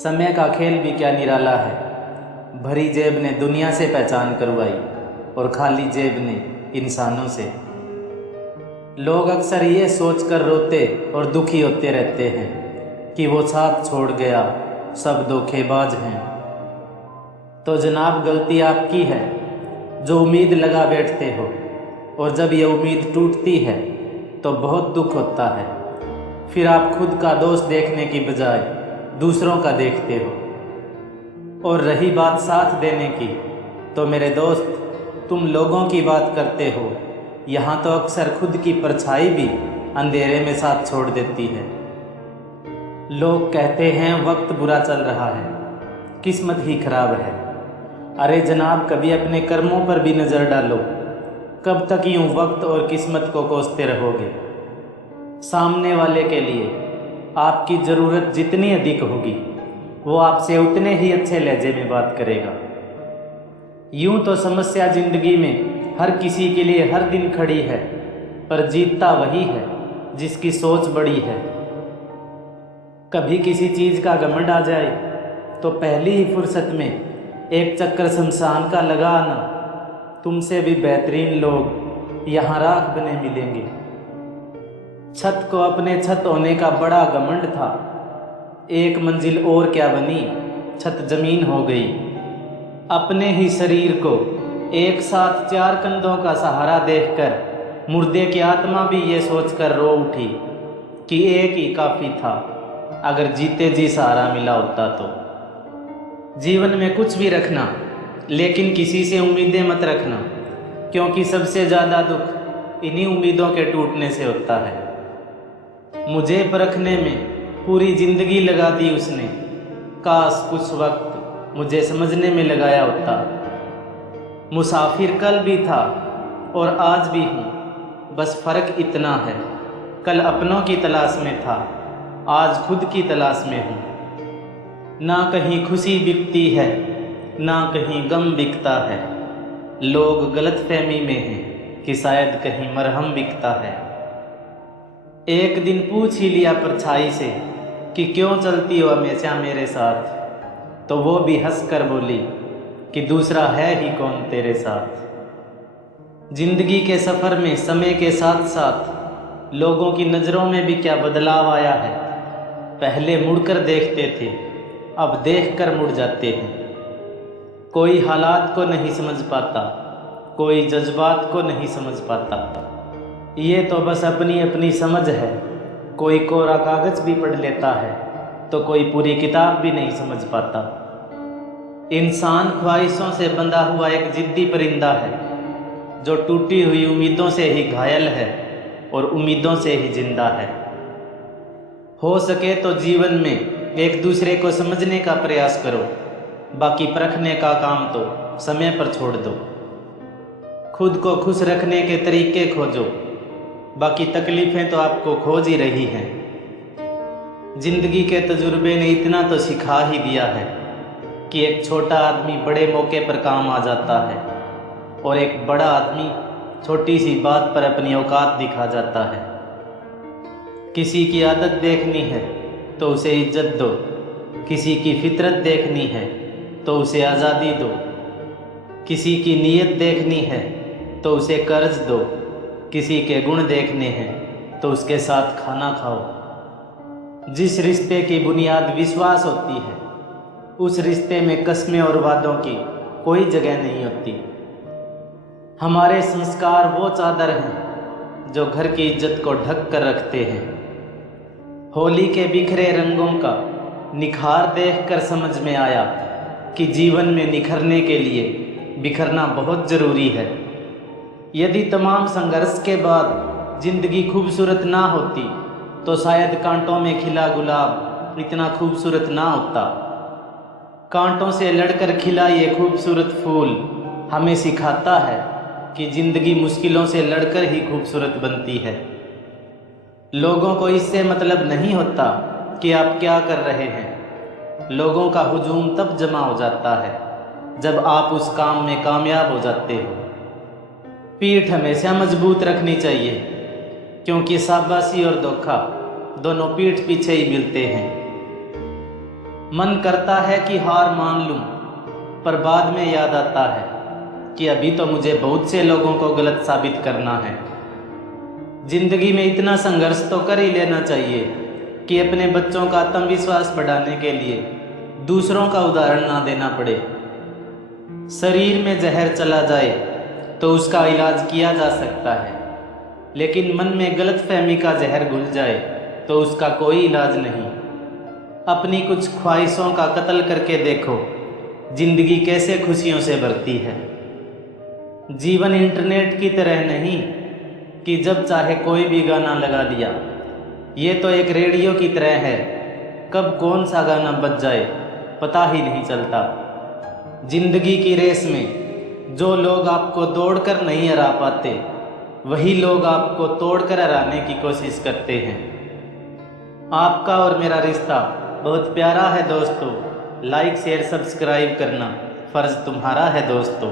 समय का खेल भी क्या निराला है। भरी जेब ने दुनिया से पहचान करवाई और खाली जेब ने इंसानों से। लोग अक्सर ये सोचकर रोते और दुखी होते रहते हैं कि वो साथ छोड़ गया, सब धोखेबाज हैं। तो जनाब, गलती आपकी है जो उम्मीद लगा बैठते हो, और जब ये उम्मीद टूटती है तो बहुत दुख होता है। फिर आप खुद का दोष देखने की बजाय दूसरों का देखते हो। और रही बात साथ देने की, तो मेरे दोस्त, तुम लोगों की बात करते हो, यहाँ तो अक्सर खुद की परछाई भी अंधेरे में साथ छोड़ देती है। लोग कहते हैं वक्त बुरा चल रहा है, किस्मत ही खराब है। अरे जनाब, कभी अपने कर्मों पर भी नज़र डालो। कब तक यूँ वक्त और किस्मत को कोसते रहोगे? सामने वाले के लिए आपकी ज़रूरत जितनी अधिक होगी, वो आपसे उतने ही अच्छे लहजे में बात करेगा। यूं तो समस्या ज़िंदगी में हर किसी के लिए हर दिन खड़ी है, पर जीतता वही है जिसकी सोच बड़ी है। कभी किसी चीज़ का घमंड आ जाए तो पहली ही फुर्सत में एक चक्कर शमशान का लगा आना। तुमसे भी बेहतरीन लोग यहाँ राख बने मिलेंगे। छत को अपने छत होने का बड़ा घमंड था, एक मंजिल और क्या बनी, छत जमीन हो गई। अपने ही शरीर को एक साथ चार कंधों का सहारा देखकर मुर्दे की आत्मा भी ये सोचकर रो उठी कि एक ही काफ़ी था, अगर जीते जी सहारा मिला होता तो। जीवन में कुछ भी रखना, लेकिन किसी से उम्मीदें मत रखना, क्योंकि सबसे ज़्यादा दुख इन्हीं उम्मीदों के टूटने से होता है। मुझे परखने में पूरी ज़िंदगी लगा दी उसने, काश कुछ वक्त मुझे समझने में लगाया होता। मुसाफिर कल भी था और आज भी हूँ, बस फ़र्क इतना है, कल अपनों की तलाश में था, आज खुद की तलाश में हूँ। ना कहीं खुशी बिकती है, ना कहीं गम बिकता है। लोग गलतफहमी में हैं कि शायद कहीं मरहम बिकता है। एक दिन पूछ ही लिया परछाई से कि क्यों चलती हो हमेशा मेरे साथ, तो वो भी हंस कर बोली कि दूसरा है ही कौन तेरे साथ। जिंदगी के सफ़र में समय के साथ साथ लोगों की नज़रों में भी क्या बदलाव आया है। पहले मुड़कर देखते थे, अब देखकर मुड़ जाते हैं। कोई हालात को नहीं समझ पाता, कोई जज्बात को नहीं समझ पाता। ये तो बस अपनी अपनी समझ है। कोई कोरा कागज़ भी पढ़ लेता है तो कोई पूरी किताब भी नहीं समझ पाता। इंसान ख्वाहिशों से बंधा हुआ एक जिद्दी परिंदा है, जो टूटी हुई उम्मीदों से ही घायल है और उम्मीदों से ही जिंदा है। हो सके तो जीवन में एक दूसरे को समझने का प्रयास करो, बाकी परखने का काम तो समय पर छोड़ दो। खुद को खुश रखने के तरीके खोजो, बाकी तकलीफ़ें तो आपको खोज ही रही हैं। ज़िंदगी के तजुर्बे ने इतना तो सिखा ही दिया है कि एक छोटा आदमी बड़े मौके पर काम आ जाता है, और एक बड़ा आदमी छोटी सी बात पर अपनी औकात दिखा जाता है। किसी की आदत देखनी है तो उसे इज्जत दो, किसी की फितरत देखनी है तो उसे आज़ादी दो, किसी की नीयत देखनी है तो उसे कर्ज दो, किसी के गुण देखने हैं तो उसके साथ खाना खाओ। जिस रिश्ते की बुनियाद विश्वास होती है, उस रिश्ते में कस्में और वादों की कोई जगह नहीं होती। हमारे संस्कार वो चादर हैं जो घर की इज्जत को ढक कर रखते हैं। होली के बिखरे रंगों का निखार देखकर समझ में आया कि जीवन में निखरने के लिए बिखरना बहुत ज़रूरी है। यदि तमाम संघर्ष के बाद ज़िंदगी खूबसूरत ना होती, तो शायद कांटों में खिला गुलाब इतना खूबसूरत ना होता। कांटों से लड़कर खिला ये खूबसूरत फूल हमें सिखाता है कि ज़िंदगी मुश्किलों से लड़कर ही खूबसूरत बनती है। लोगों को इससे मतलब नहीं होता कि आप क्या कर रहे हैं। लोगों का हुजूम तब जमा हो जाता है जब आप उस काम में कामयाब हो जाते हो। पीठ हमेशा मजबूत रखनी चाहिए, क्योंकि शाबाशी और धोखा दोनों पीठ पीछे ही मिलते हैं। मन करता है कि हार मान लूं, पर बाद में याद आता है कि अभी तो मुझे बहुत से लोगों को गलत साबित करना है। जिंदगी में इतना संघर्ष तो कर ही लेना चाहिए कि अपने बच्चों का आत्मविश्वास बढ़ाने के लिए दूसरों का उदाहरण ना देना पड़े। शरीर में जहर चला जाए तो उसका इलाज किया जा सकता है, लेकिन मन में गलतफहमी का जहर घुल जाए तो उसका कोई इलाज नहीं। अपनी कुछ ख्वाहिशों का कत्ल करके देखो, जिंदगी कैसे खुशियों से भरती है। जीवन इंटरनेट की तरह नहीं कि जब चाहे कोई भी गाना लगा लिया। ये तो एक रेडियो की तरह है, कब कौन सा गाना बज जाए पता ही नहीं चलता। जिंदगी की रेस में जो लोग आपको दौड़कर नहीं हरा पाते, वही लोग आपको तोड़कर हराने की कोशिश करते हैं। आपका और मेरा रिश्ता बहुत प्यारा है दोस्तों। लाइक शेयर सब्सक्राइब करना फ़र्ज़ तुम्हारा है दोस्तों।